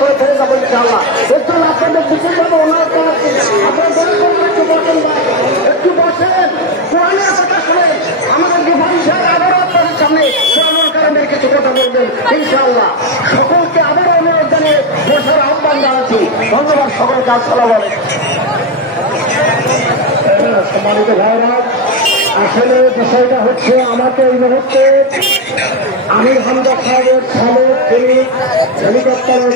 করে ফেলে যাবো ইনশাআল্লাহ। এর জন্য আপনাদের বিশেষভাবে অনুরোধ করাচ্ছি, একটু বসেন, কোরআনের কথা শুনে আমাদের রিফারি সাহেব আবারও আপনাদের সামনে কোরআনুল কারীমের কিছু কথা বলবেন ইনশাআল্লাহ। সকলকে আবারও অনুরোধ জানিয়ে বসার আহ্বান জানাচ্ছি। ধন্যবাদ সকলকে। আসসালামু আলাইকুম। সম্মানিত ভাইরা, আসলে বিষয়টা হচ্ছে আমাকে এই মুহূর্তে আমির হামজা সাহেবের সামনে তিনি হেলিকপ্টারের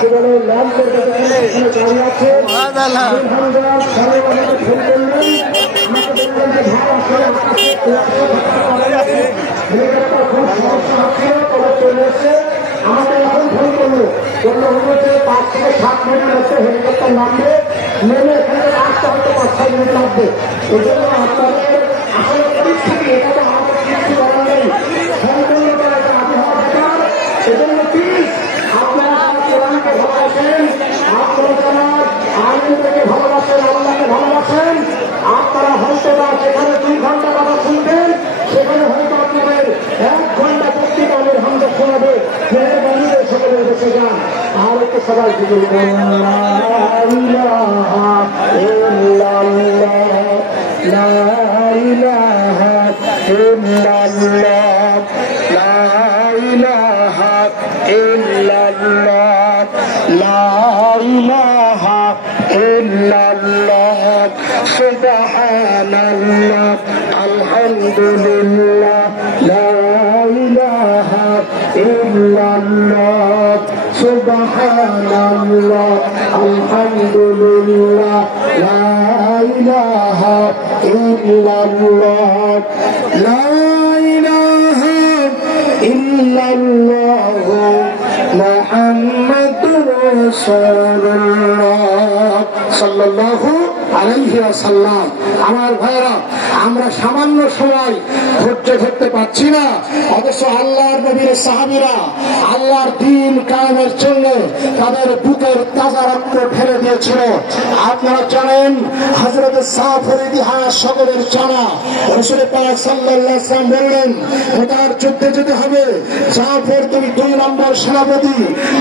কেবল লঞ্চের এখানে দাঁড়িয়ে আছে। আমির হামজা সাহেব আমাকে ফোন করলেন, আমাকে বললেন যে ভাই আসলে হেলিকপ্টার খুব সমস্যা হচ্ছে, তবে চলে এসছে। আমাকে এখন ফোন করলো হচ্ছে 5 থেকে 7 মিনিটের মধ্যে হেলিকপ্টার নামবে, নেমে এখানে আসতে হয়তো 5-6 মিনিট লাগবে। এই জন্য আপনাদের আসলে পরিস্থিতি এটা তো আমাদের কিছু করার নেই, সম্পূর্ণটা এটা আবহাওয়া ব্যাপার। এজন্য প্লিজ আপনারা কোরআনকে ভালোবাসেন, আপনারা যারা আইনকে ভালোবাসেন, আল্লাহকে ভালোবাসেন, আপনারা হয়তো বা সেখানে 2 ঘন্টা কথা শুনবেন, সেখানে হয়তো আপনাদের 1 ঘন্টা বক্তৃতা আমির হামজা শোনাবে। মেহরবানি করে সকলে বসে যান। আর একটু সবাই যদি সুবহানাল্লাহ আলহামদুলিল্লাহ লা ইলাহা ইল্লাল্লাহ সুবহানাল্লাহ আলহামদুলিল্লাহ লা ইলাহা ইল্লাল্লাহ লা ইলাহা ইল্লাল্লাহ মুহাম্মাদুর রাসূলুল্লাহ সাল্লাল্লাহু আলাইহি ওয়াসাল্লাম। আমার ভাইরা, আমরা সামান্য সময় ধৈর্য ধরতে পারছি না, অথচ আল্লাহর নবীর সাহাবীরা আল্লাহর দ্বীন কায়েমের জন্য তাদের বুকের তাজা রক্ত ঢেলে দিয়েছিল। আপনারা জানেন হযরত জাফর ইতিহাস সকলের জানা। রাসূল পাক সাল্লাল্লাহু আলাইহি ওয়াসাল্লাম বললেন, ওটার যুদ্ধে যেতে হবে, জাফর তুমি 2 নম্বর সেনাপতি,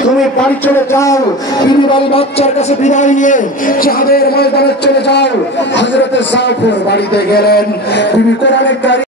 তুমি বাড়ি চলে যাও, বিবি বাড়ি বাচ্চার কাছে বিদায় নিয়ে জিহাদের ময়দানে চলে যাও। হযরত জাফর বাড়িতে গেলেন, বিবি কোরআনের